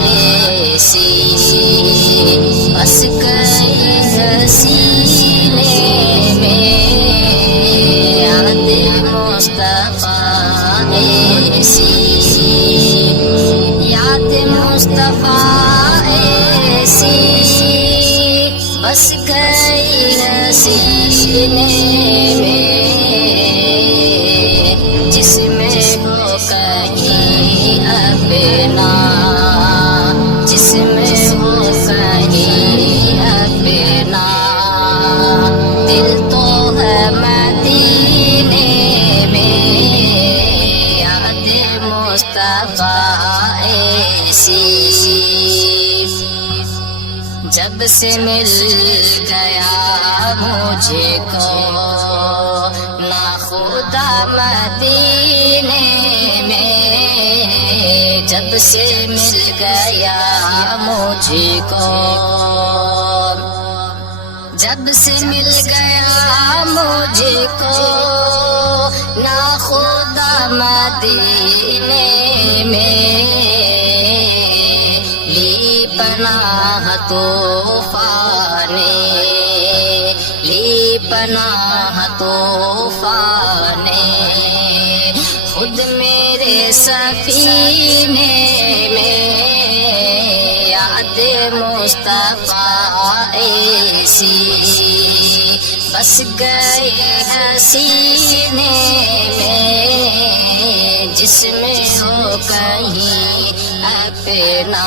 ایسی بس گئی ہے سینے میں یاد مصطفیٰ ایسی یاد مصطفیٰ ایسی بس گئی ہے سینے میں جس میں ہو کہیں اپنا جس میں ہو کہیں اپنا دل تو ہے مدینے میں یاد مصطفیٰ ایسی جب سے مل گیا مجھے کو نا خدا مدینے میں جب سے مل گیا مجھے کو جب سے مل گیا مجھے کو نا خدا مدینے میں لی پناہ طوفان لی پناہ طوفان خود میرے سفینے میں یاد مصطفیٰ ایسی بس گئی ہے سینے میں جس میں ہو کہیں اپنا